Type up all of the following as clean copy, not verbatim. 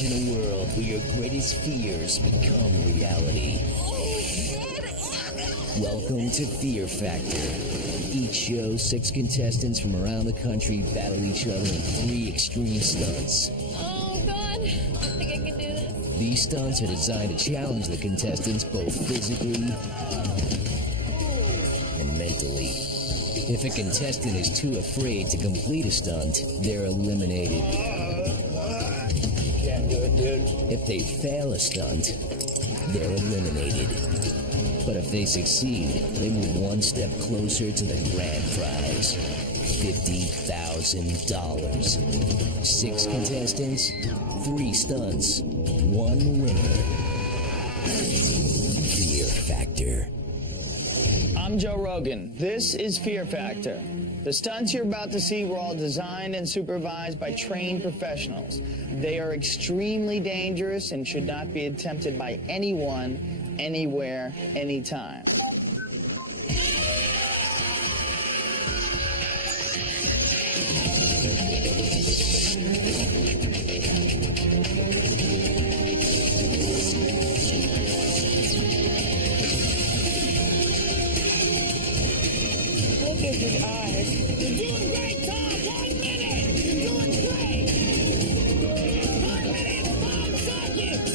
Imagine a world where your greatest fears become reality. Welcome to Fear Factor. Each show, 6 contestants from around the country battle each other in 3 extreme stunts. Oh, God. I think I can do this. These stunts are designed to challenge the contestants both physically and mentally. If a contestant is too afraid to complete a stunt, they're eliminated. Can't do it, dude. If they fail a stunt, they're eliminated. But if they succeed, they move one step closer to the grand prize, $50,000. 6 contestants, 3 stunts, 1 winner. Fear Factor. I'm Joe Rogan. This is Fear Factor. The stunts you're about to see were all designed and supervised by trained professionals. They are extremely dangerous and should not be attempted by anyone, anywhere, anytime. Look at his eyes. You're doing great, Tom. 1 minute. You're doing great. 1 minute and 5 seconds.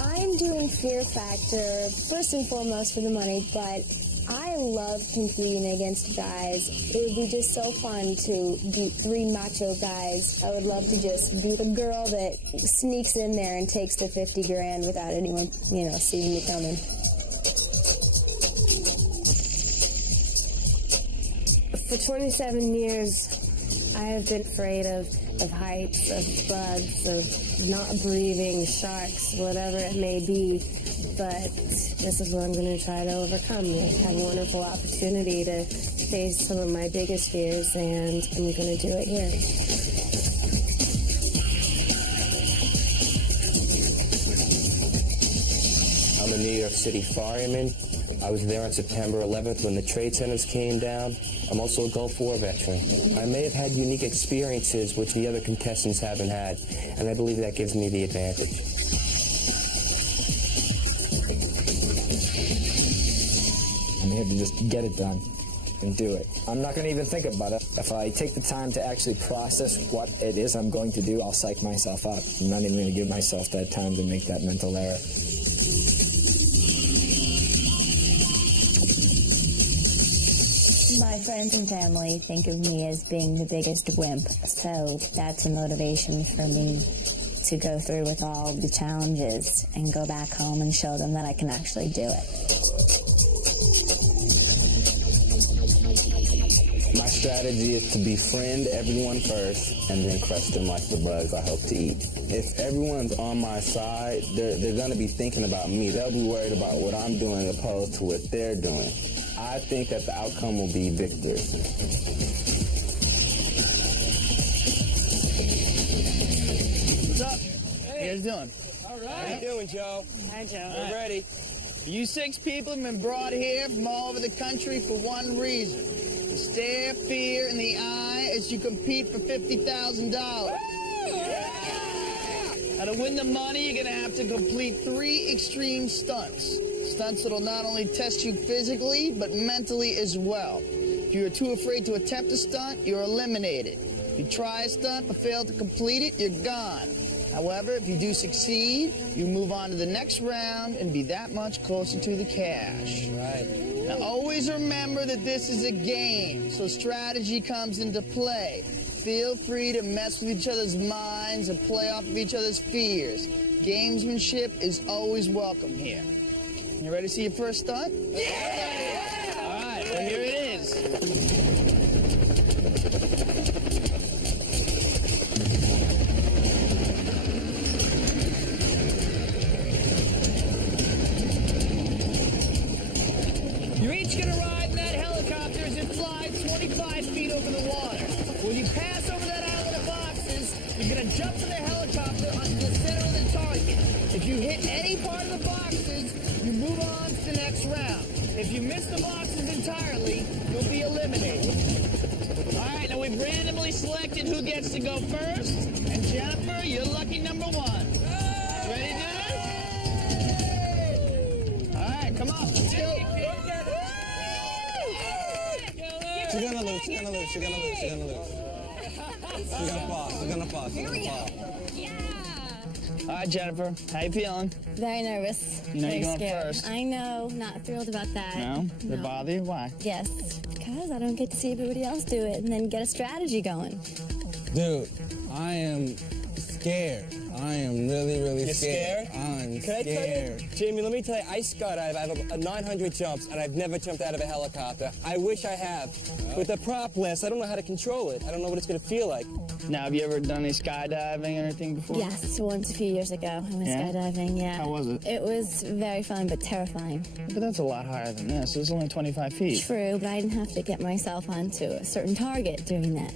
I'm doing Fear Factor first and foremost for the money, but I love competing against guys. It would be just so fun to beat 3 macho guys. I would love to just be the girl that sneaks in there and takes the 50 grand without anyone, seeing me coming. For 27 years, I have been afraid of heights, of bugs, of not breathing, sharks, whatever it may be. But this is what I'm going to try to overcome. I have a wonderful opportunity to face some of my biggest fears, and I'm going to do it here. I'm a New York City fireman. I was there on September 11th when the trade centers came down. I'm also a Gulf War veteran. I may have had unique experiences which the other contestants haven't had, and I believe that gives me the advantage. I'm here to just get it done and do it. I'm not going to even think about it. If I take the time to actually process what it is I'm going to do, I'll psych myself up. I'm not even going to give myself that time to make that mental error. My friends and family think of me as being the biggest wimp, so that's a motivation for me to go through with all the challenges and go back home and show them that I can actually do it. My strategy is to befriend everyone first and then crush them like the bugs I hope to eat. If everyone's on my side, they're going to be thinking about me. They'll be worried about what I'm doing opposed to what they're doing. I think that the outcome will be victory. What's up? Hey. How you guys doing? All right. How you doing, Joe? Hi, Joe. We're ready. You 6 people have been brought here from all over the country for one reason. To stare fear in the eye as you compete for $50,000. Now, to win the money, you're going to have to complete 3 extreme stunts. Stunts that'll not only test you physically, but mentally as well. If you are too afraid to attempt a stunt, you're eliminated. If you try a stunt but fail to complete it, you're gone. However, if you do succeed, you move on to the next round and be that much closer to the cash. Right. Now, always remember that this is a game, so strategy comes into play. Feel free to mess with each other's minds and play off of each other's fears. Gamesmanship is always welcome here. You ready to see your first stunt? Yeah! All right, well, here it is. You're each going to ride in that helicopter as it flies 25 feet over the water. When you pass over that island of boxes, you're going to jump from the helicopter onto the center of the target. If you hit any part of the boxes, you move on If you miss the boxes entirely, you'll be eliminated. All right, now we've randomly selected who gets to go first. And Jennifer, you're lucky number 1. Ready to do this? All right, come on, let's go. She's gonna lose, she's gonna lose, she's gonna lose, she's gonna lose. She's gonna fall, she's gonna fall, she's gonna fall. All right, Jennifer, how you feeling? Very nervous. You know Very you're going scared. first. I know. Not thrilled about that. No? Does it bother you? Why? Yes. Because I don't get to see everybody else do it and then get a strategy going. Dude, I am scared. I am really, really You're scared? I'm Can I tell scared. you, Jamie, let me tell you, I skydive. I have a 900 jumps, and I've never jumped out of a helicopter. I wish I have. With the prop list, I don't know how to control it. I don't know what it's going to feel like. Now, have you ever done any skydiving or anything before? Yes, once a few years ago. I went skydiving, yeah. How was it? It was very fun, but terrifying. But that's a lot higher than this. It's only 25 feet. True, but I didn't have to get myself onto a certain target doing that.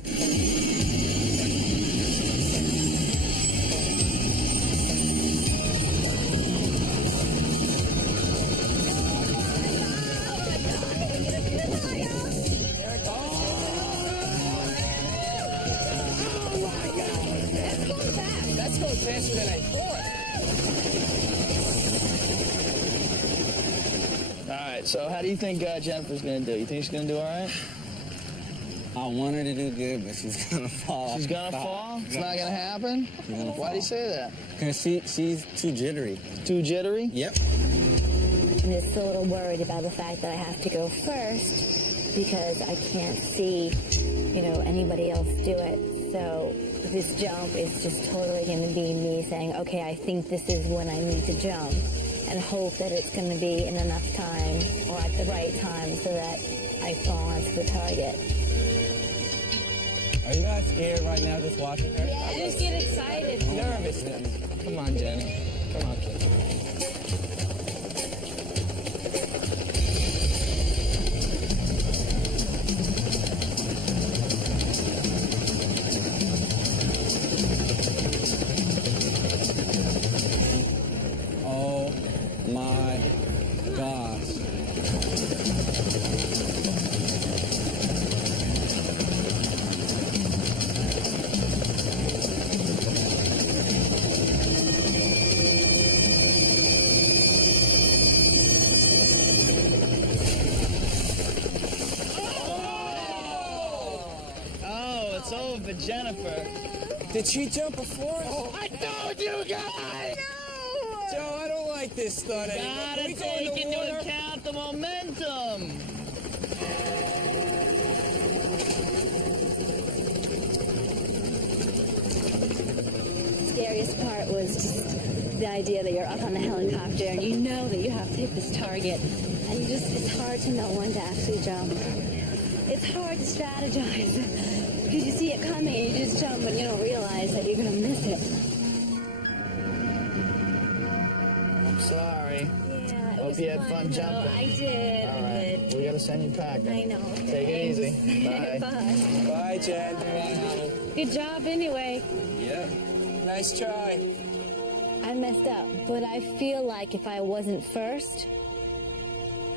That's going faster than I thought. All right, so how do you think Jennifer's going to do? You think she's going to do all right? I want her to do good, but she's gonna fall. She's going to fall? It's not going to happen? Why do you say that? Because she's too jittery. Too jittery? Yep. I'm just a little worried about the fact that I have to go first because I can't see, anybody else do it. So this jump is just totally going to be me saying, okay, I think this is when I need to jump, and hope that it's going to be in enough time or at the right time so that I fall onto the target. Are you guys scared right now just watching her? I just get excited. Nervous. Come on, Jenny. Come on, kid. Oh my gosh. Oh, it's over for Jennifer. Did she jump before us? Oh, I told you guys! Joe, I don't like this stunt anymore. Gotta Can we go in take the into water? account the momentum. Scariest part was just the idea that you're up on the helicopter and you know that you have to hit this target, and it's hard to know when to actually jump. It's hard to strategize because you see it coming and you just jump and you don't realize that you're gonna miss it. I'm sorry. Yeah, it Hope was you had fun though. jumping. I did. All I right, did. we gotta send you packing. I know. Take it easy. Bye. Bye. Bye, Jen. Good job anyway. Yeah. Nice try. I messed up, but I feel like if I wasn't first,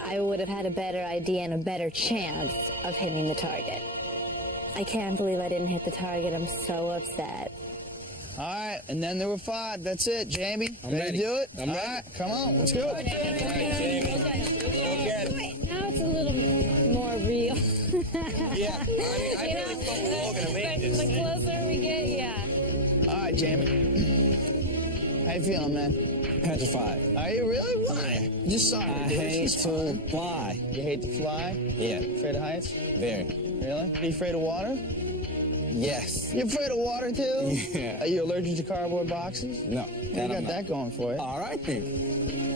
I would have had a better idea and a better chance of hitting the target. I can't believe I didn't hit the target. I'm so upset. All right, and then there were 5. That's it, Jamie. I'm ready ready. to do it? I'm All ready. right, come on, let's go. All right, Jamie. Go get it. Now it's a little more real. Yeah. I really thought we were all going to make this. The closer we get, All right, Jamie. How you feeling, man? Petrified. Are you really? Why? You just saw I her. hate to fly. You hate to fly? Yeah, Afraid of heights? very. Really? Are you afraid of water? Yes. You afraid of water too? Yeah. Are you allergic to cardboard boxes? No. You that got I'm not. that going for you. All right then.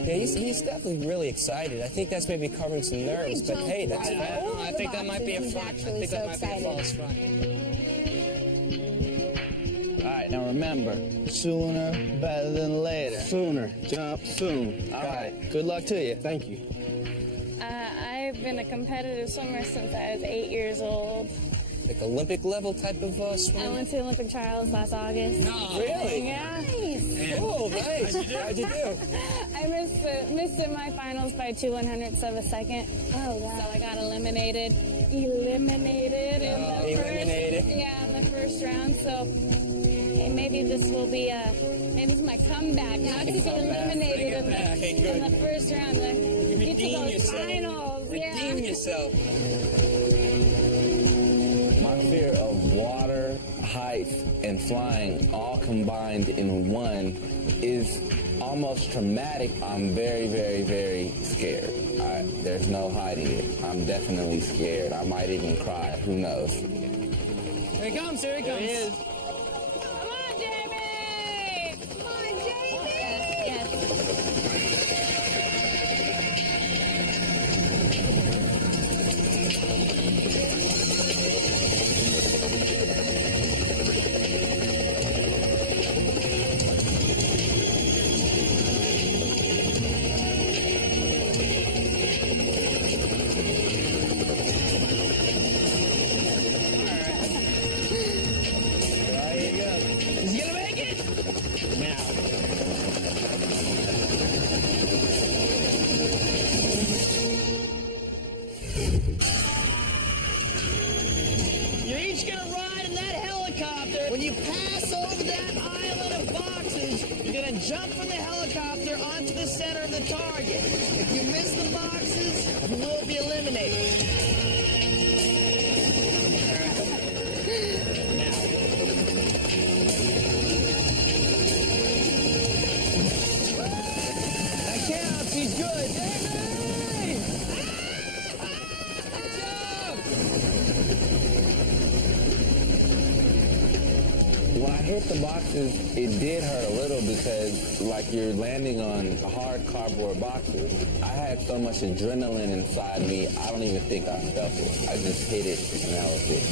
Yeah, he's definitely really excited. I think that's maybe covering some nerves, but hey, that's fine. I think that might be a front. I think that might be a false front. All right, now remember, sooner better than later. Sooner. Jump soon. All right, good luck to you. Thank you. I've been a competitive swimmer since I was 8 years old. like Olympic level type of I swim? went to Olympic trials last August. No. Really? Yeah. Cool, nice. How'd you do? I missed semifinals by 2/100ths of a second. Oh, So wow. I got eliminated in the Eliminated. in the first round. So hey, maybe this will be maybe it's my comeback. Not to be eliminated in the first round. Get to Redeem those yourself. finals. Redeem yourself. My fear of water, height, and flying all combined in one is almost traumatic. I'm very, very, very scared. There's no hiding it. I'm definitely scared. I might even cry. Who knows? Here he comes, here he comes. Come on, Jamie! Come on, Jamie! Yes. Is he gonna make it? You're each gonna ride in that helicopter. When you pass over that island of boxes, you're gonna jump from the helicopter onto the center of the target. If you miss the boxes, you will be eliminated. That counts. He's good. When I hit the boxes, it did hurt a little because, like, you're landing on hard cardboard boxes. I had so much adrenaline inside me, I don't even think I felt it. I just hit it, and that was it.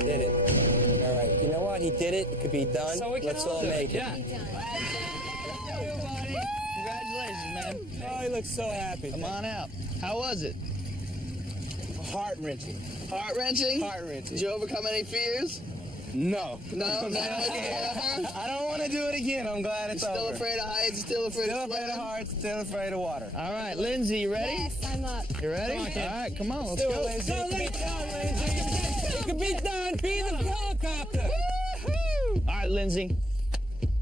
Did it. All right. You know what? He did it. It could be done. So we can Let's all all do it. make it. Yeah. Congratulations, man. Oh, he looks so happy. Come on out. How was it? Heart-wrenching. Heart-wrenching? Heart-wrenching. Did you overcome any fears? No. No, no. I don't want to do it again. I'm glad it's Still over. afraid of heights, still afraid Still of afraid of swimming? hearts, still afraid of water. All right, Lindsay, you ready? Yes, I'm up. You ready? Come on, kid. All right, come on, let's Do go. it, Lindsay. It could be done, Lindsay. It could be done. Be the helicopter. All right, Lindsay.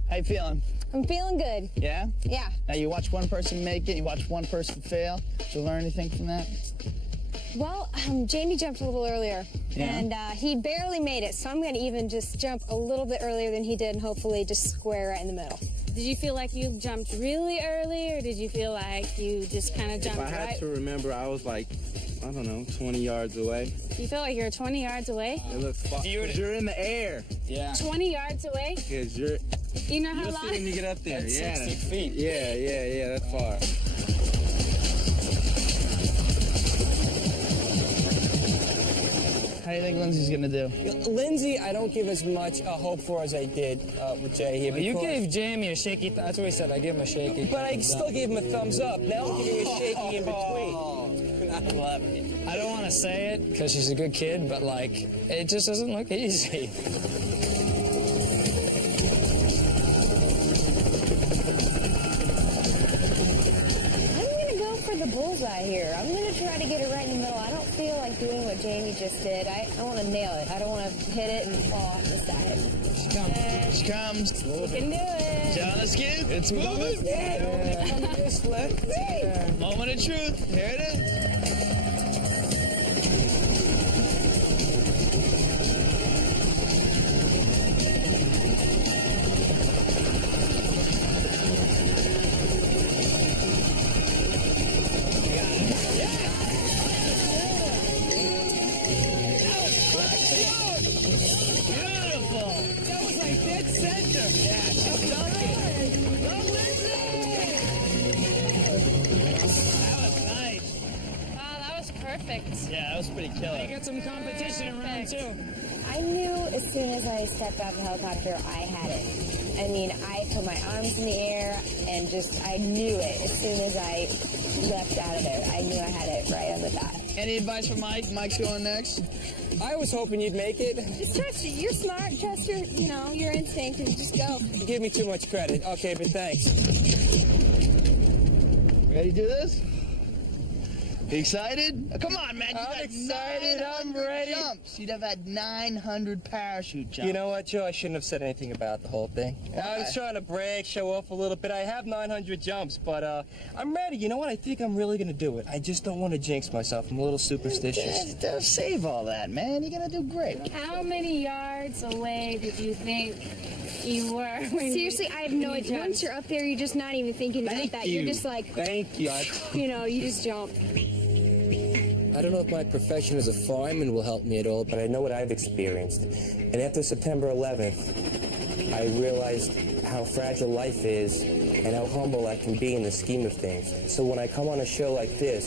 How you feeling? I'm feeling good. Yeah? Yeah. Now you watch one person make it, you watch one person fail. Did you learn anything from that? Well, Jamie jumped a little earlier, Yeah. and he barely made it, so I'm going to even just jump a little bit earlier than he did and hopefully just square right in the middle. Did you feel like you jumped really early, or did you feel like you just kind of jumped If I had right? to remember, I was like, I don't know, 20 yards away. You feel like you're 20 yards away? It looks far. You're in the air. Yeah. 20 yards away? Because you're. You know how You'll see when long? you get up there. That's yeah. 60 feet. Yeah, that's far. How do you think Lindsay's gonna do? Lindsay, I don't give as much hope for as I did with Jay here. You because- gave Jamie a shaky. That's what he said. I gave him a shaky. But I still gave him a thumbs up. Now I'm giving you a shaky in between. I love it. I don't want to say it because she's a good kid, but like, it just doesn't look easy. I'm going to go for the bullseye here. I'm going to try to get it right in the middle. I don't feel like doing what Jamie just did. I want to nail it. I don't want to hit it and fall off the side. She comes. You can do it. Down the skid. It's moving. Moment of truth. Here it is. Beautiful. That was like dead center. Yeah, she's done it. Go, Lindsay! That was nice. Wow, that was perfect. Yeah, that was pretty killer. You got some competition around too. I knew as soon as I stepped out of the helicopter, I had it. I mean, I put my arms in the air and just, I knew it as soon as I left out of there. I knew I had it right on the dot. Any advice for Mike? Mike's going next. I was hoping you'd make it. Just trust you. You're smart. Trust your, your instinct and just go. You give me too much credit. Okay, but thanks. Ready to do this? Excited? Come on, man. I'm excited. I'm ready. Jumps. You'd have had 900 parachute jumps. You know what, Joe? I shouldn't have said anything about the whole thing. I was trying to brag, show off a little bit. I have 900 jumps, but I'm ready. You know what? I think I'm really going to do it. I just don't want to jinx myself. I'm a little superstitious. Save all that, man. You're going to do great. How many yards away did you think you were? Seriously, I have no idea. Once you're up there, you're just not even thinking about that. You're just like, Thank you. you just jump. I don't know if my profession as a fireman will help me at all, but I know what I've experienced. And after September 11th, I realized how fragile life is and how humble I can be in the scheme of things. So when I come on a show like this,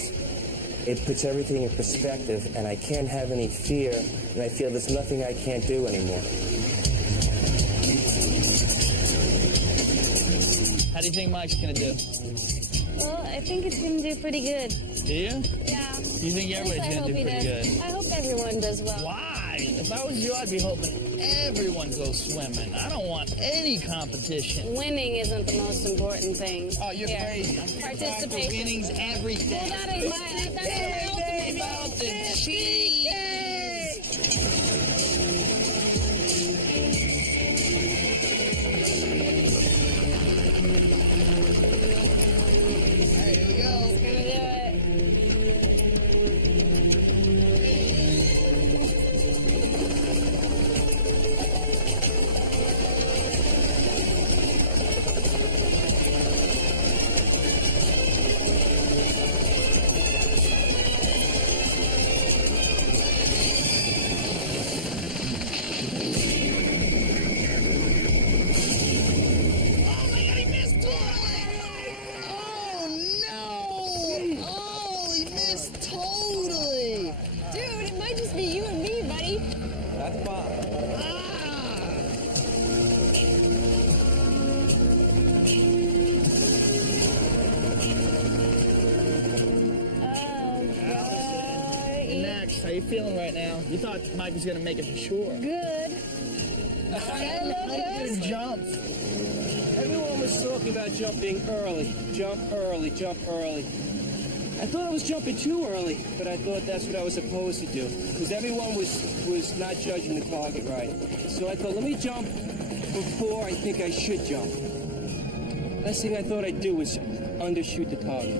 it puts everything in perspective, and I can't have any fear, and I feel there's nothing I can't do anymore. How do you think Mike's going to do? Well, I think it's going to do pretty good. Do you? Yeah. You think everybody's going to do pretty good? I hope everyone does well. Why? If I was you, I'd be hoping everyone goes swimming. I don't want any competition. Winning isn't the most important thing. Oh, you're here. crazy. Participation. Winning's everything. Well, that is my ultimate goal. Mountain cheese. All right, here we go. It's gonna do it. That's fine. Next, how you feeling right now? You thought Mike was gonna make it for sure. Good. Good jump. Everyone was talking about jumping early. Jump early, jump early. I thought I was jumping too early, but I thought that's what I was supposed to do. Because everyone was not judging the target right. So I thought, let me jump before I think I should jump. Last thing I thought I'd do was undershoot the target.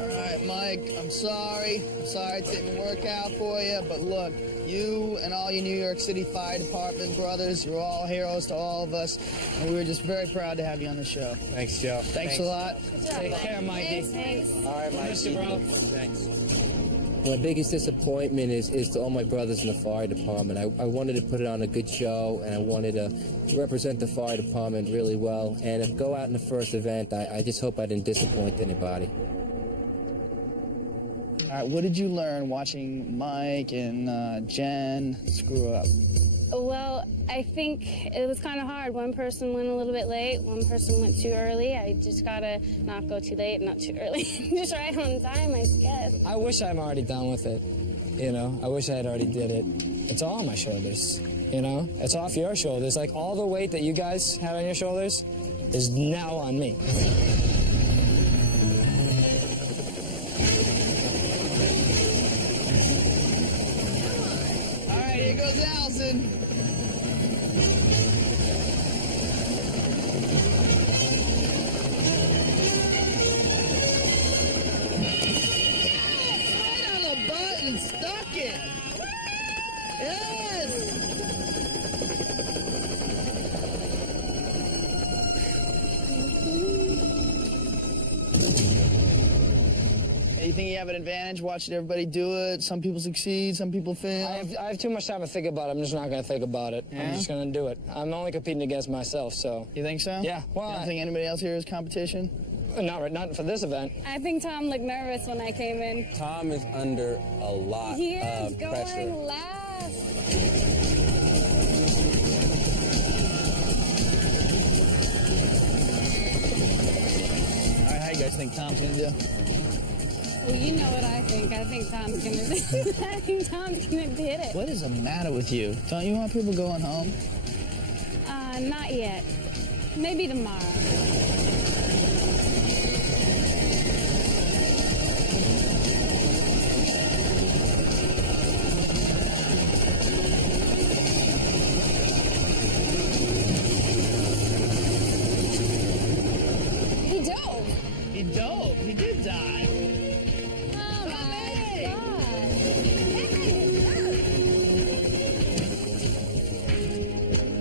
All right, Mike, I'm sorry. I'm sorry it didn't work out for you, but look, you and all your New York City Fire Department brothers, you're all heroes to all of us, and we were just very proud to have you on the show. Thanks, Joe. Thanks a lot. Take care, Mikey. Thanks. All right, Mikey. Thanks. My biggest disappointment is to all my brothers in the fire department. I wanted to put it on a good show, and I wanted to represent the fire department really well. And if go out in the first event, I just hope I didn't disappoint anybody. All right, what did you learn watching Mike and Jen screw up? Well, I think it was kind of hard. One person went a little bit late, one person went too early. I just gotta not go too late, not too early. Just right on time, I guess. I wish I'm already done with it. You know, I wish I had already did it. It's all on my shoulders. You know, it's off your shoulders. Like all the weight that you guys had on your shoulders is now on me. All right, here goes Allison. Right on the button, stuck it. Yes. You think you have an advantage watching everybody do it? Some people succeed, some people fail. I have too much time to think about it. I'm just not going to think about it. Yeah? I'm just going to do it. I'm only competing against myself, so. You think so? Yeah. Well, you don't think anybody else here is competition? Not for this event. I think Tom looked nervous when I came in. Tom is under a lot He is of going pressure. last. All right, how you guys think Tom's gonna do? Well, you know what I think. I think Tom's gonna I think Tom's gonna hit it. What is the matter with you? Don't you want people going home? Not yet. Maybe tomorrow. He dove. He dove. He did dive. Oh my God.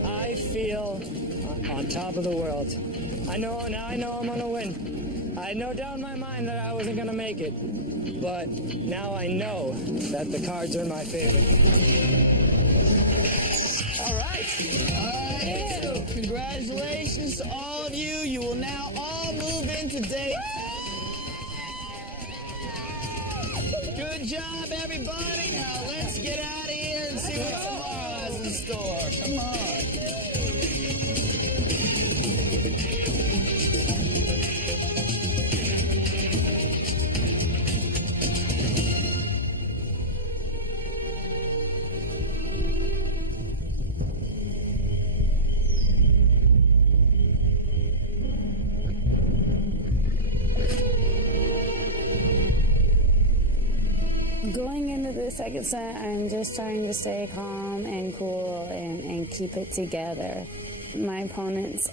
I feel on top of the world. Now I know I'm gonna win. I had no doubt in my mind that I wasn't gonna make it. But now I know that the cards are in my favor. All right. Congratulations to all of you. You will now all move into day. Good job, everybody. Now let's get out of here and see what tomorrow has in store. Come on. Going into the second set, I'm just trying to stay calm and cool and keep it together. My opponents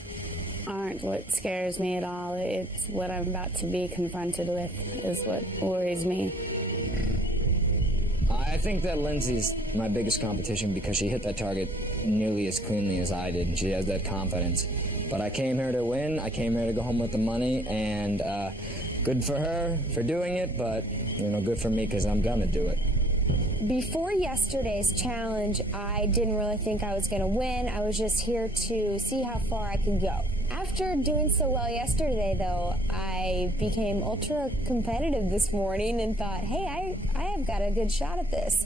aren't what scares me at all. It's what I'm about to be confronted with is what worries me. I think that Lindsay's my biggest competition because she hit that target nearly as cleanly as I did, and she has that confidence. But I came here to win. I came here to go home with the money, and good for her for doing it, but good for me because I'm gonna do it. Before yesterday's challenge, I didn't really think I was going to win. I was just here to see how far I could go. After doing so well yesterday, though, I became ultra competitive this morning and thought, hey, I have got a good shot at this.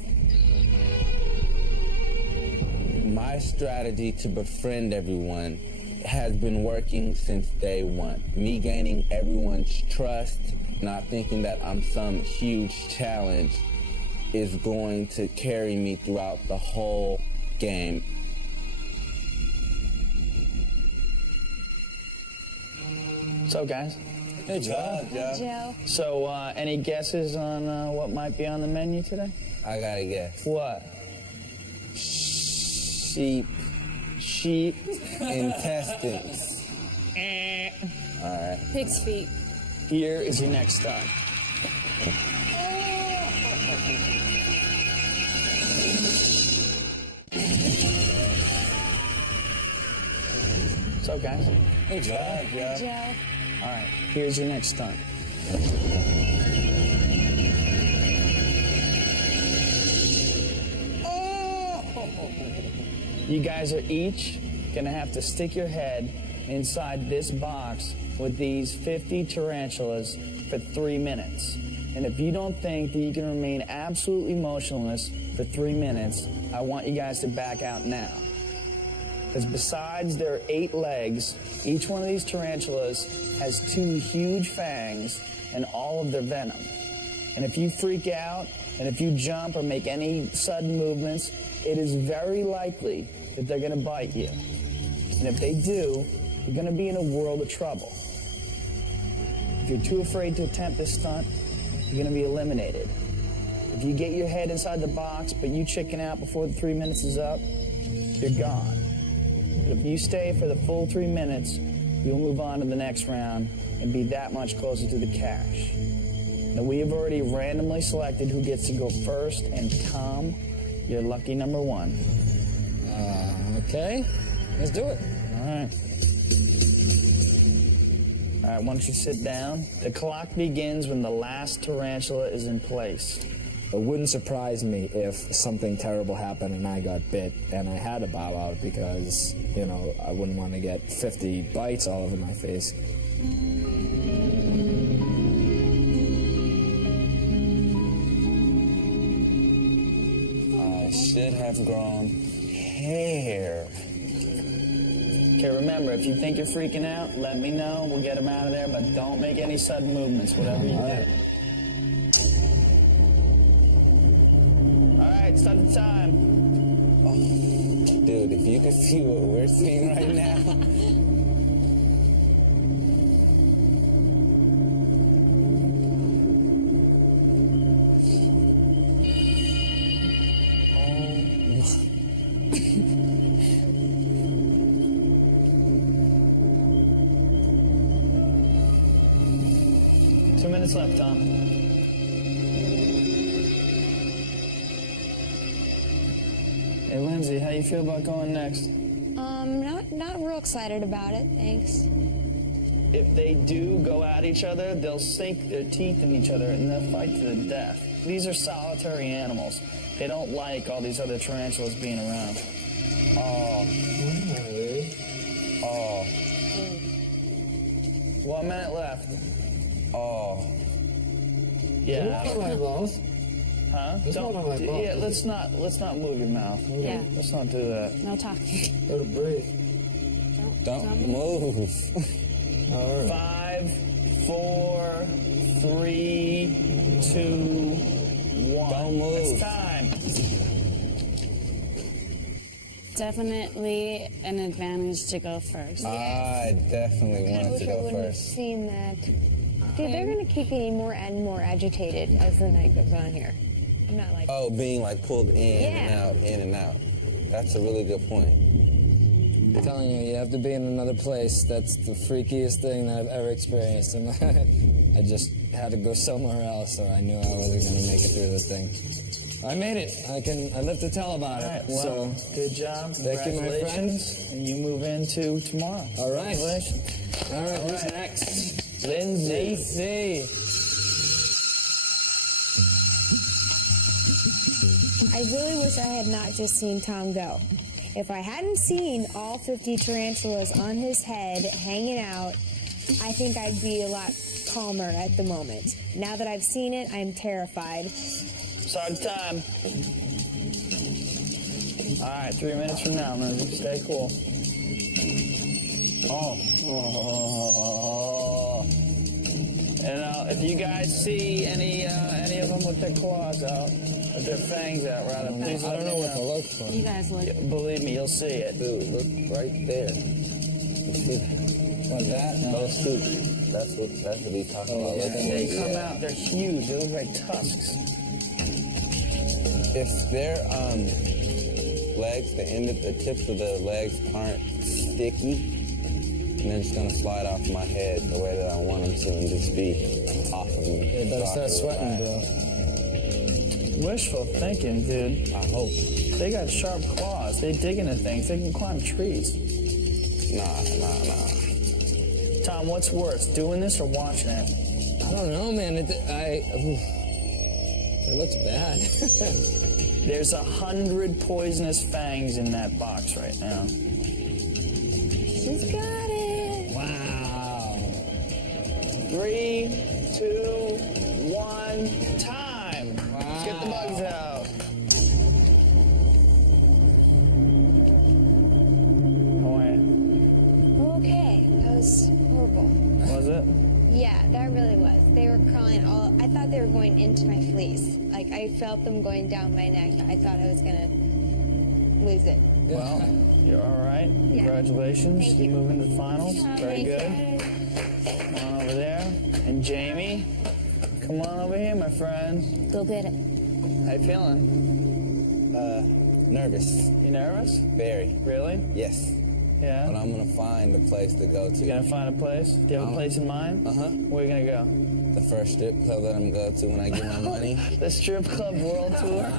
My strategy to befriend everyone has been working since day one. Me gaining everyone's trust, not thinking that I'm some huge challenge, is going to carry me throughout the whole game. So, guys. Hey, Joe. Joe. So, any guesses on what might be on the menu today? I gotta guess. What? Sheep intestines. All right. Pig's feet. Here is your next start. So, guys. Hey, Joe. Joe. All right, here's your next stunt. You guys are each gonna have to stick your head inside this box with these 50 tarantulas for 3 minutes. And if you don't think that you can remain absolutely motionless for 3 minutes, I want you guys to back out now. Because besides their 8 legs, each one of these tarantulas has 2 huge fangs and all of their venom. And if you freak out, and if you jump or make any sudden movements, it is very likely that they're gonna bite you. And if they do, you're gonna be in a world of trouble. If you're too afraid to attempt this stunt, you're gonna be eliminated. If you get your head inside the box, but you chicken out before the 3 minutes is up, you're gone. But if you stay for the full 3 minutes, you'll move on to the next round and be that much closer to the cash. Now, we have already randomly selected who gets to go first, and Tom, you're lucky number 1. Okay, let's do it. All right. All right, why don't you sit down? The clock begins when the last tarantula is in place. It wouldn't surprise me if something terrible happened and I got bit and I had to bow out because, I wouldn't want to get 50 bites all over my face. I should have grown hair. Okay, remember, if you think you're freaking out, let me know. We'll get him out of there, but don't make any sudden movements, whatever you do. All right, start the time. Dude, if you could see what we're seeing right now. Two minutes left, Tom. Hey, Lindsay, how you feel about going next? Not real excited about it, thanks. If they do go at each other, they'll sink their teeth in each other and they'll fight to the death. These are solitary animals. They don't like all these other tarantulas being around. Oh. 1 minute left. Oh. Yeah. Huh? There's one on my mouth. Yeah, let's not move your mouth. Yeah. Let's not do that. No talking. Let it breathe. Don't move. All right. 5, 4, 3, 2, 1. Don't move. It's time. Definitely an advantage to go first. I definitely I wanted wish to I go wouldn't have first. seen that. Dude, they're gonna keep getting more and more agitated as the night goes on here. I'm not like. Oh, being like pulled in and out, in and out. That's a really good point. I'm telling you, you have to be in another place. That's the freakiest thing that I've ever experienced. And I just had to go somewhere else, or I knew I wasn't going to make it through the thing. I made it. I live to tell about it. All right, well, so, good job. thank you, my Congratulations. And you move into tomorrow. all right. Congratulations. All right, who's next? Lindsay. I really wish I had not just seen Tom go. If I hadn't seen all 50 tarantulas on his head hanging out, I think I'd be a lot calmer at the moment. Now that I've seen it, I'm terrified. Start time. All right, 3 minutes from now, Lindsay. Stay cool. Oh. And if you guys see any of them with their claws out, with their fangs out, rather, please I let don't me know what to look for. You guys look. Believe me, you'll see it. Dude, look right there. You see that? What's that? No. Those two. That's what he's talking about. yeah. Look at They those. come out, they're huge. They look like tusks. If their legs, the tips of the legs aren't sticky, and they're just gonna slide off my head the way that I want them to and just be off of me. You better start Off of sweating, the bro. Wishful thinking, dude. I hope. They got sharp claws. They dig into things. They can climb trees. Nah. Tom, what's worse, doing this or watching it? I don't know, man. It looks bad. There's 100 poisonous fangs in that box right now. She's got it. Wow. 3, 2, 1, time. Let's get the bugs out. How are you? Okay, that was horrible. Was it? Yeah, that really was. They were crawling all. I thought they were going into my fleece. Like I felt them going down my neck. I thought I was gonna lose it. Well, you're all right. Congratulations. Thank You you. move into the finals. Very Thank good. you. Come on over there. And Jamie, come on over here, my friend. Go get it. How you feeling? Nervous. You nervous? Very. Really? Yes. Yeah. But I'm gonna find a place to go You to. gonna find a place? Do you have a place in mind? Uh-huh. Where you gonna go? The first strip club that I'm gonna go to when I get my money. The strip club world tour?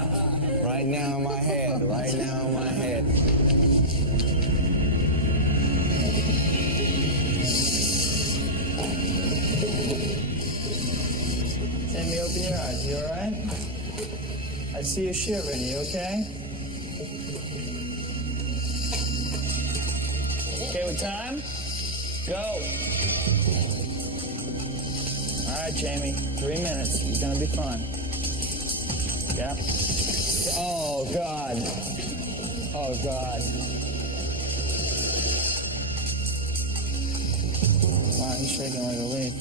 Right now in my head. Right now in my head. Sammy, open your eyes. You all right? I see you shivering. You okay? Okay with time? Go. All right, Jamie. 3 minutes. It's gonna be fun. Yeah. Oh, God. Oh, God. He's shaking like a leaf.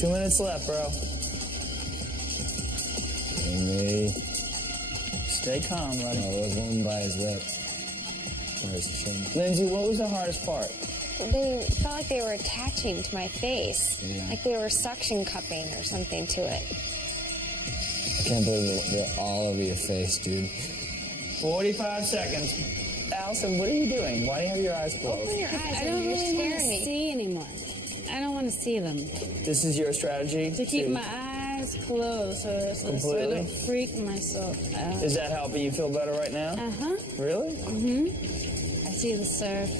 2 minutes left, bro. Me. Stay calm, buddy. Oh, it was one by his lip. Or his chin. Lindsay, what was the hardest part? They felt like they were attaching to my face, Yeah. like they were suction cupping or something to it. I can't believe they're all over your face, dude. 45 seconds. Allison, what are you doing? Why do you have your eyes closed? Open your eyes. I don't you're really want to scaring me. see anymore. I don't want to see them. This is your strategy? To keep my eyes closed so I Completely? don't freak myself out. Is that helping you feel better right now? Uh-huh. Really? I see the surf.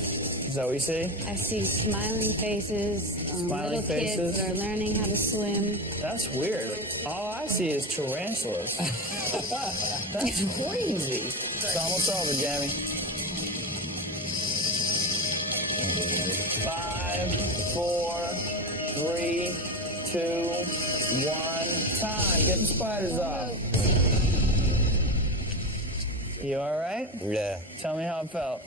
Is that what you see? I see smiling faces. Smiling little faces? kids that are learning how to swim. That's weird. All I see is tarantulas. That's crazy. It's almost over, Jamie. 5, 4, 3, 2, 1. Time. Get the spiders off. You all right? Yeah. Tell me how it felt.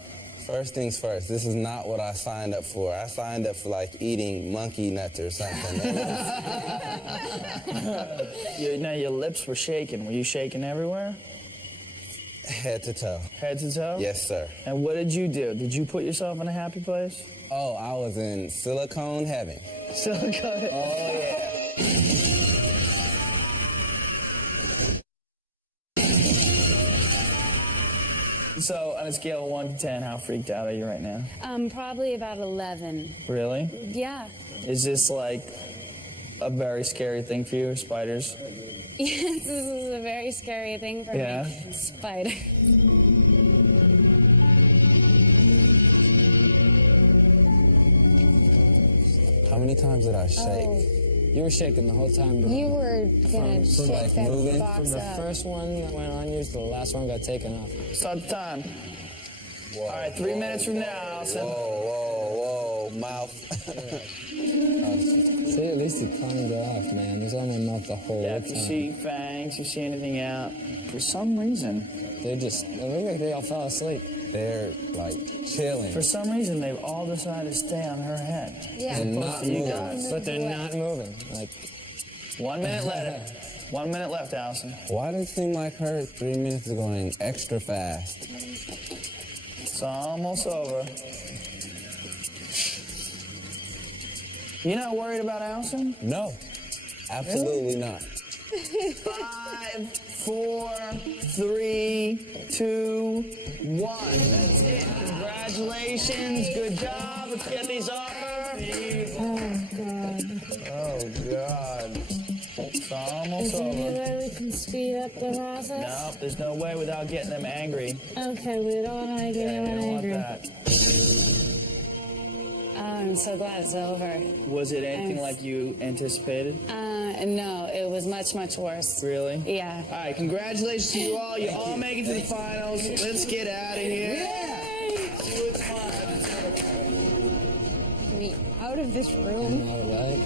First things first, this is not what I signed up for. I signed up for like eating monkey nuts or something. Now your lips were shaking. Were you shaking everywhere? Head to toe. Head to toe? Yes, sir. And what did you do? Did you put yourself in a happy place? Oh, I was in silicone heaven. Silicone. Oh, yeah. So, on a scale of 1 to 10, how freaked out are you right now? Probably about 11. Really? Yeah. Is this like a very scary thing for you, spiders? Yes, this is a very scary thing for Yeah. me. Spider. How many times did I shake? You were shaking the whole time, bro. You were gonna From, shake like, that moving? box From the up. first one that went on you to the last one got taken off. Start the time. Whoa, All right, 3 minutes from now, Allison. Whoa, mouth. See, at least he climbed it off, man. He's on my mouth the whole Yeah, time. if you see fangs, you see anything out, for some reason, It looked like they all fell asleep. They're like chilling. they've all decided to stay on her head. Yeah. And not You moving. guys. But they're not moving. Like, 1 minute left. 1 minute left, Allison. Why does it seem like her 3 minutes is going extra fast? It's almost over. You not worried about Allison? No, absolutely not. 5, 4, 3, 2, 1. That's it. Congratulations. Good job. Let's get these off her. Oh, God. It's almost Is there any over. way we can speed up the process? No, there's no way without getting them angry. Okay, we don't want to get Yeah, you anyone don't want angry. that. I'm so glad it's over. Was it anything like you anticipated? No, it was much, much worse. Really? Yeah. All right, congratulations to you all. You all make it to the finals. Let's get out of here. See what's fun. Me out of this room. all right.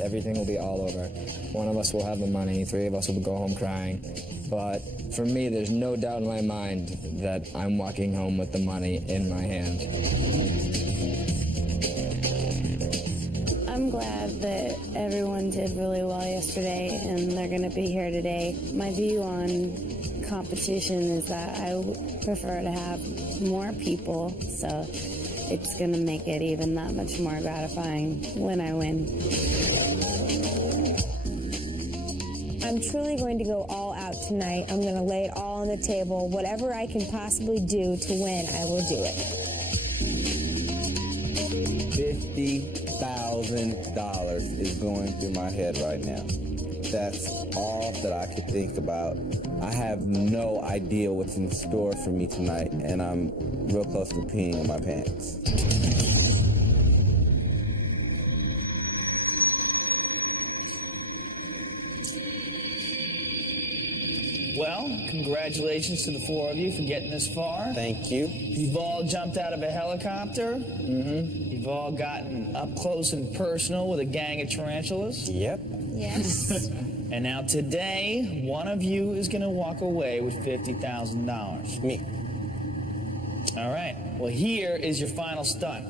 Everything will be all over. One of us will have the money, 3 of us will go home crying. But for me, there's no doubt in my mind that I'm walking home with the money in my hand. I'm glad that everyone did really well yesterday and they're going to be here today. My view on competition is that I would prefer to have more people, so it's going to make it even that much more gratifying when I win. I'm truly going to go all out tonight. I'm going to lay it all on the table. Whatever I can possibly do to win, I will do it. $50,000 is going through my head right now. that's all that I could think about. I have no idea what's in store for me tonight, and I'm real close to peeing in my pants. Well, congratulations to the 4 of you for getting this far. Thank you. You've all jumped out of a helicopter. Mm-hmm. You've all gotten up close and personal with a gang of tarantulas. Yep. Yes. And now today, one of you is going to walk away with $50,000. Me. All right. Well, here is your final stunt.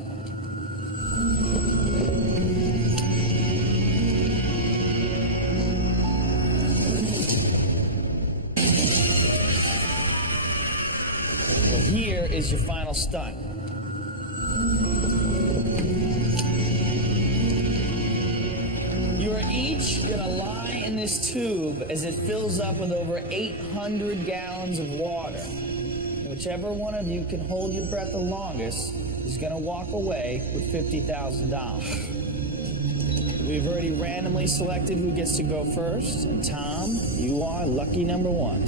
Here is your final stunt. You are each gonna lie in this tube as it fills up with over 800 gallons of water. Whichever one of you can hold your breath the longest is gonna walk away with $50,000. We've already randomly selected who gets to go first, and Tom, you are lucky number 1.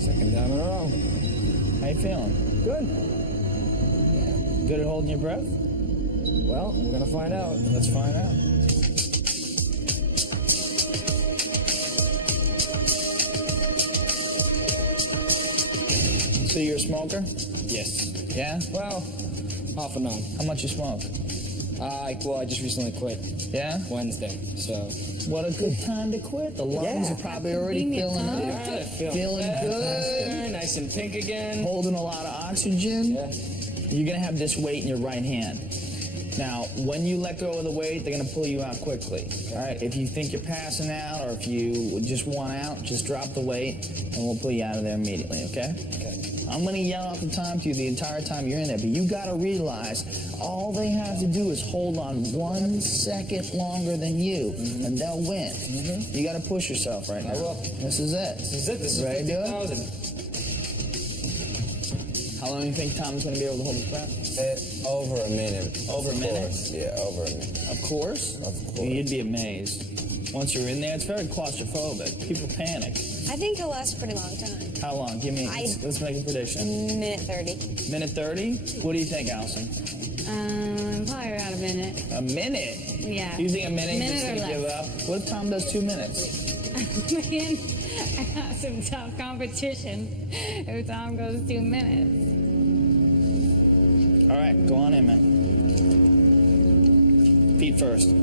Second time in a row. How you feeling? Good. Good at holding your breath? Well, we're gonna find out. Let's find out. So you're a smoker? Yes. Yeah? Well, off and on. How much you smoke? I just recently quit Yeah? Wednesday, so. What a good time to quit. The lungs Yeah. are probably already feeling Yeah, Feeling good. Nice and pink again. holding a lot of oxygen. Yeah. You're going to have this weight in your right hand. Now, when you let go of the weight, they're going to pull you out quickly. All right? If you think you're passing out or if you just want out, just drop the weight and we'll pull you out of there immediately, okay? Okay. I'm going to yell out the time to you the entire time you're in there, but you got to realize all they have to do is hold on 1 second longer than you, and they'll win. You got to push yourself right now. I will. This is it. This is it. This is Ready to do it? 50,000. How long do you think Tom's going to be able to hold his breath? Over a minute. Over a minute? Course. Yeah, over a minute. Of course. Of course. You'd be amazed. Once you're in there, it's very claustrophobic. People panic. I think he'll last a pretty long time. How long? Give me. Let's make a prediction. Minute 30. Minute 30. What do you think, Allison? Probably around a minute. A minute? Yeah. You think a minute? Minute Just or gonna give less. up? What if Tom does 2 minutes? Man, I got some tough competition. Every time goes 2 minutes. All right, go on in, man. Feet first.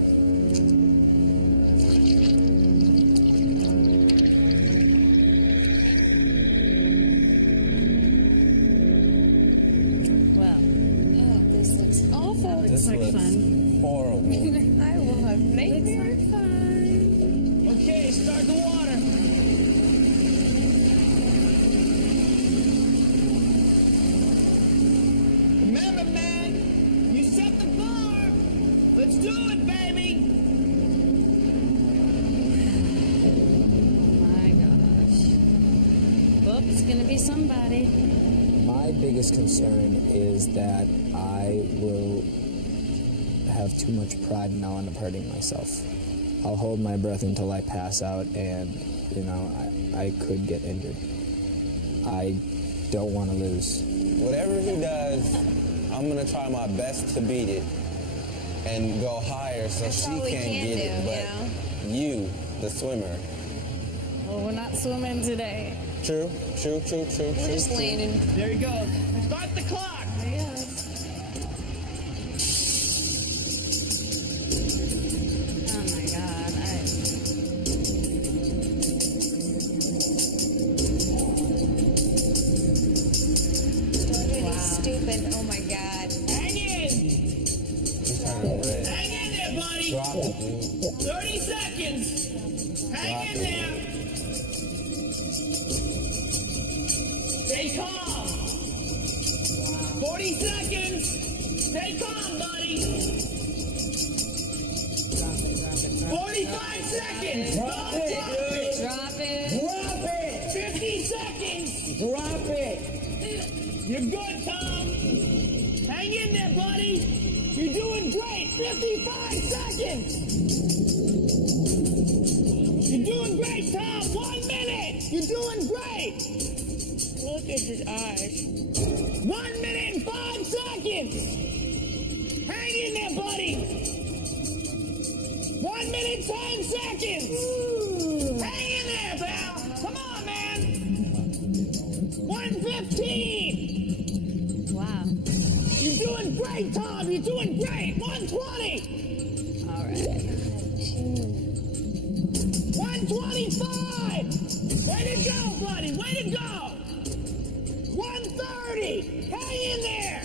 Well, Oh, this looks awful. looks like fun. Horrible. I will have nightmares. Okay, start the water. Remember, man, you set the bar. Let's do it, baby. My gosh. Whoops, gonna be somebody. My biggest concern is that I will have too much pride and I'll end up hurting myself. I'll hold my breath until I pass out and, I could get injured. I don't want to lose. Whatever he does, I'm gonna try my best to beat it and go higher so That's she all we can't can get it. do, But you, the swimmer. Well, we're not swimming today. True. We're just landing. There you go. Start the clock. Oh my god. Stupid. Oh my god. Hang in. He's turning red. Hang in there, buddy. Drop it, dude. 30 seconds. Hang in there. Stay calm. 40 seconds. Stay calm, buddy. 45 seconds. Drop it. Drop it. Drop it. 50 seconds. Drop it. You're good, Tom. Hang in there, buddy. You're doing great. 55 seconds. You're doing great, Tom. 1 minute. You're doing great. Look at his eyes. 1 minute and 5 seconds. Hang in there, buddy. 1 minute, 10 seconds. Hang in there, pal. Come on, man. 1:15. Wow. You're doing great, Tom. You're doing great. 1:20. All right. 1:25. Way to go, buddy. Way to go. 1:30. Hang in there.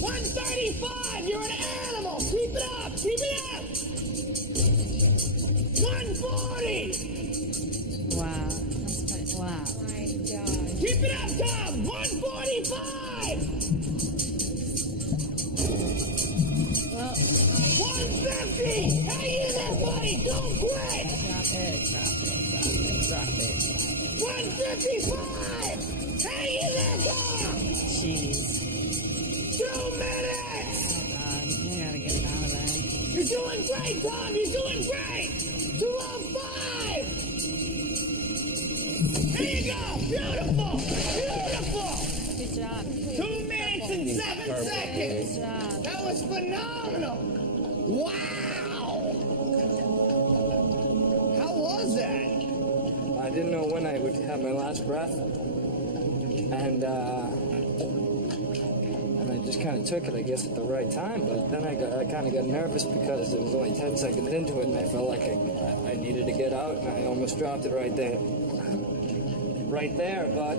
1:35. You're an animal. Keep it up. Keep it up. 1:40. Wow. That's funny. Wow. My God. Keep it up, Tom. 1:45. Well, 1:50. Hang in there, buddy. Don't quit. drop it. 1:55. Hang in there, Tom. Jeez. 2 minutes. You gotta get it out of there. You're doing great, Tom. You're doing great. 2:05. There you go. Beautiful. Beautiful. Good job. 2 minutes and 7 seconds. Good job. That was phenomenal. Wow. How was that? I didn't know when I would have my last breath, and I just kind of took it, I guess, at the right time. But then I kind of got nervous because it was only 10 seconds into it, and I felt like I needed to get out, and I almost dropped it right there. But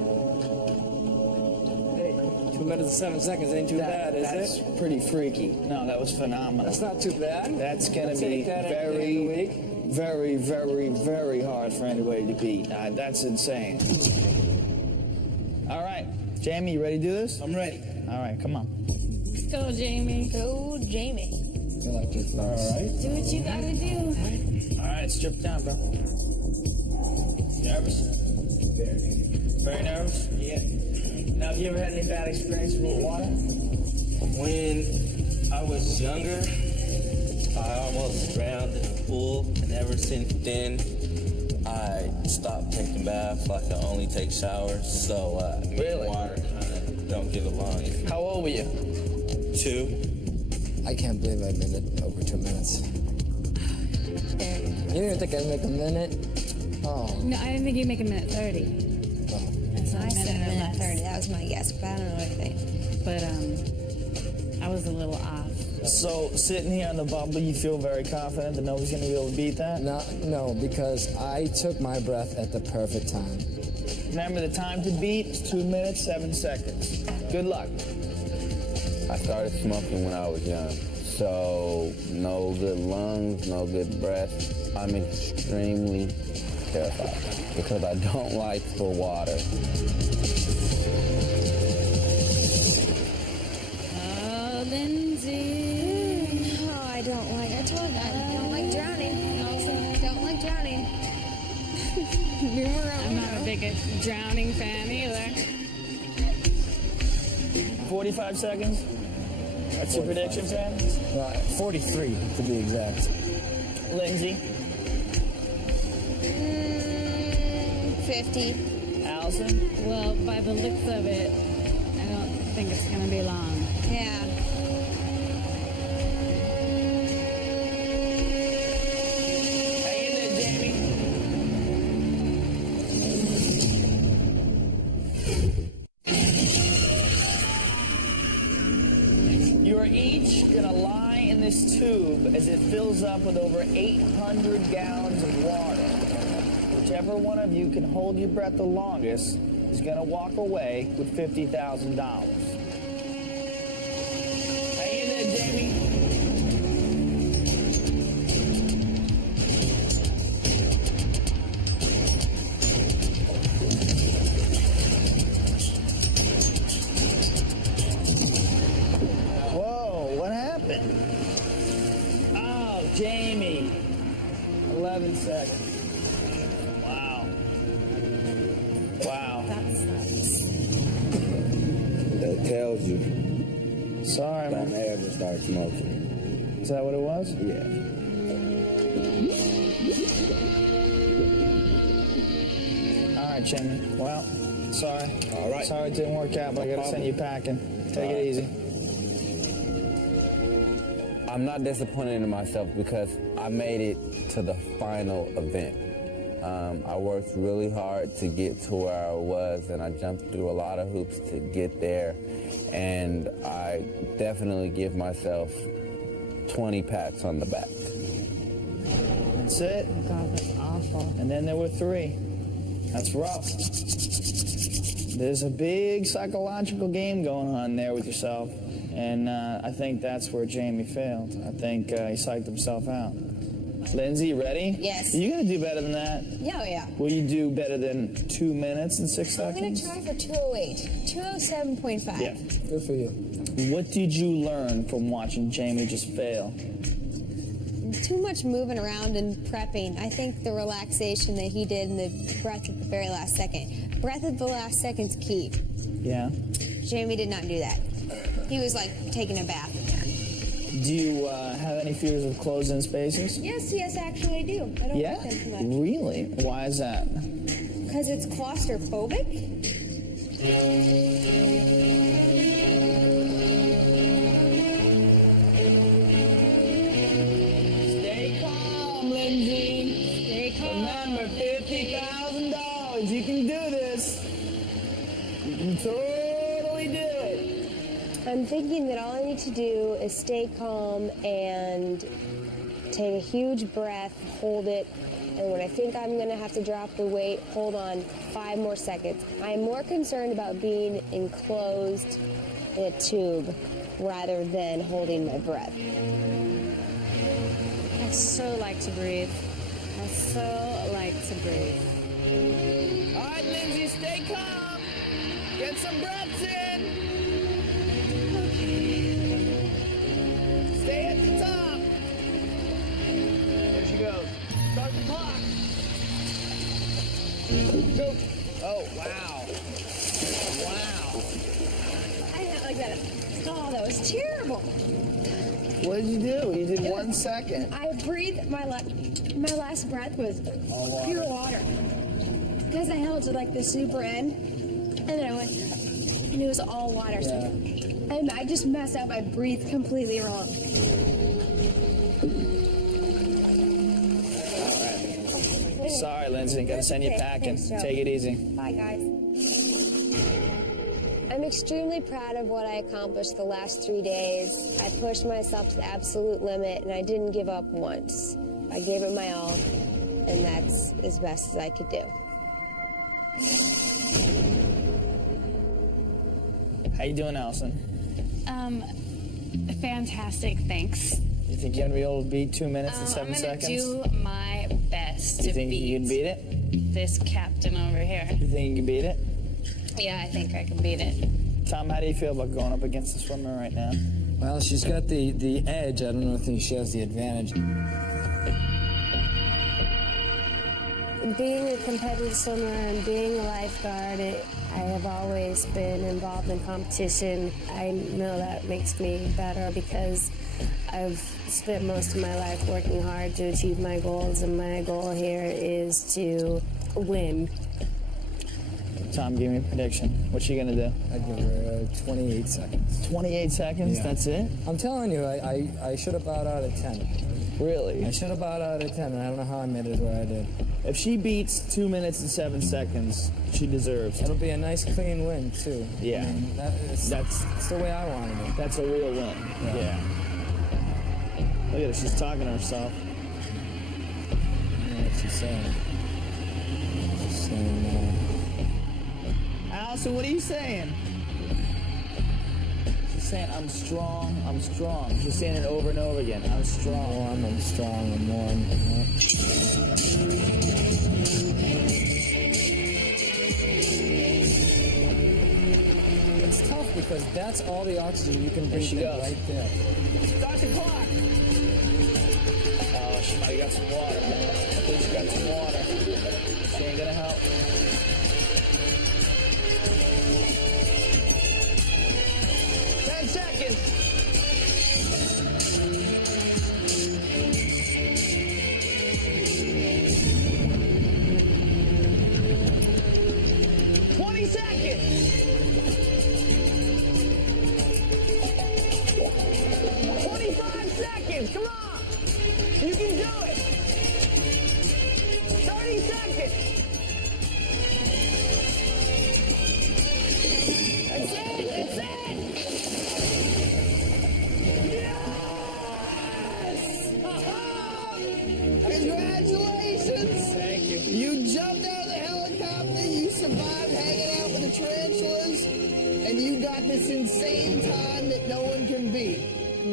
hey, 2 minutes and 7 seconds ain't too bad, is That's it? pretty freaky. No, that was phenomenal. That's not too bad. That's going I'll to be take that any day of the very, week. very, very, very hard for anybody to beat. That's insane. All right. Jamie, you ready to do this? I'm ready. All right, come on. Let's go, Jamie. Go, Jamie. All right. Do what you gotta do. All right, strip down, bro. Nervous? Very nervous? Yeah. Now, have you ever had any bad experience with water? When I was younger, I almost drowned in a pool, and ever since then, I stopped taking baths. Like I only take showers, so me and Really? water kind of don't get along. How old were you? 2. I can't believe I made it over 2 minutes. You didn't think I'd make a minute? Oh. No, I didn't think you'd make a minute 30. That's not I a said minute or minute less. 30. That was my guess, but I don't know anything. But I was a little off. So, sitting here on the bubble, you feel very confident that nobody's going to be able to beat that? No, because I took my breath at the perfect time. Remember, the time to beat is 2 minutes, 7 seconds. Good luck. I started smoking when I was young, so no good lungs, no good breath. I'm extremely terrified because I don't like the water. Oh, Lindsay. Oh, I don't like. I told you I don't like drowning. I also don't like drowning. I'm not a big drowning fan either. 45 seconds? That's your prediction, Sam? 43 to be exact. Lindsay? 50. Allison? Well, by the looks of it, I don't think it's gonna be long. Yeah. Hang in there, Jamie. You are each going to lie in this tube as it fills up with over 800 gallons of water. Whichever one of you can hold your breath the longest is going to walk away with $50,000. Hang in there, Jamie. Whoa, what happened? Oh, Jamie. 11 seconds. Wow. Wow. That tells you Sorry, don't man. ever start smoking. Is that what it was? Yeah. All right, Jimmy. Well, sorry. All right. Sorry it didn't work out, but I gotta send you packing. Take it easy. I'm not disappointed in myself because I made it to the final event. I worked really hard to get to where I was, and I jumped through a lot of hoops to get there. And I definitely give myself 20 pats on the back. That's it. Oh God, that's awful. And then there were 3. That's rough. There's a big psychological game going on there with yourself. And I think that's where Jamie failed. I think he psyched himself out. Lindsay, you ready? Yes. You're going to do better than that. Yeah, yeah. Will you do better than 2 minutes and 6 I'm going seconds? to try for 208. 207.5. Yeah. Good for you. What did you learn from watching Jamie just fail? Too much moving around and prepping. I think the relaxation that he did and the breath at the very last second. Breath at the last second's key. Yeah. Jamie did not do that. He was like taking a bath in there. Do you have any fears of closed-in spaces? Yes, actually I do. I don't Yeah? like them too much. Really? Why is that? Because it's claustrophobic? Stay calm, Lindsay. Stay calm. Remember, $50,000. You can do this. You can totally do it. I'm thinking that all I need to do is stay calm and take a huge breath, hold it, and when I think I'm going to have to drop the weight, hold on 5 more seconds. I'm more concerned about being enclosed in a tube rather than holding my breath. I so like to breathe. I so like to breathe. All right, Lindsay, stay calm. Get some breaths in. Stay at the top. There she goes. Start the clock. Go. Oh, wow. Wow. I didn't like that. Oh, that was terrible. What did you do? You did 1 second. I breathed, my last breath was pure water. Because I held to like the super end, and then I went, and it was all water. So, and I just messed up. I breathed completely wrong. Sorry, Lindsay. Gotta send you Okay, packing. thanks, Joe. Take it easy. Bye, guys. I'm extremely proud of what I accomplished the last 3 days. I pushed myself to the absolute limit, and I didn't give up once. I gave it my all, and that's as best as I could do. How you doing, Allison? Fantastic, thanks. You think you're gonna be able to beat 2 minutes and 7 I'm gonna seconds? do my best You to think beat you can beat it? this captain over here. You think you can beat it? Yeah, I think I can beat it. Tom, how do you feel about going up against the swimmer right now? Well, she's got the edge. I don't know if she has the advantage. Being a competitive swimmer and being a lifeguard, I have always been involved in competition. I know that makes me better because I've spent most of my life working hard to achieve my goals, and my goal here is to win. Tom, give me a prediction. What you gonna do? I'd give her 28 seconds. 28 seconds? Yeah. That's it? I'm telling you, I should have bowed out at 10. Really? I should have bowed out at 10, and I don't know how I made it where I did. If she beats 2 minutes and 7 seconds, she deserves it. It'll be a nice, clean win, too. Yeah. I mean, that's the way I wanted it. That's a real win. Yeah. Look at her. She's talking to herself. You know what she's saying. She's saying, Allison, what are you saying? She's saying, I'm strong, I'm strong. She's saying it over and over again. I'm strong. I'm strong, I'm warm. Yeah. It's tough because that's all the oxygen you can breathe she in goes. right there. Start the clock. Oh, she might have got some water. I think she got some water. She ain't gonna help.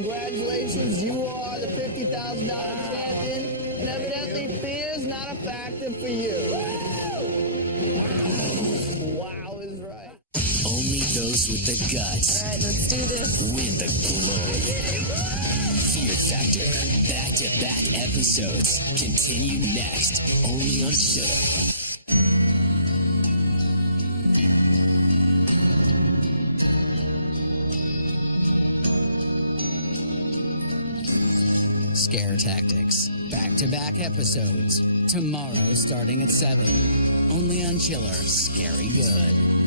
Congratulations, you are the $50,000 champion, and evidently fear is not a factor for you. Wow is right. Only those with the guts All right, let's do this. win the glory. Fear Factor back-to-back episodes continue next, only on Shudder. Scare Tactics. Back-to-back episodes. Tomorrow starting at 7. Only on Chiller. Scary Good.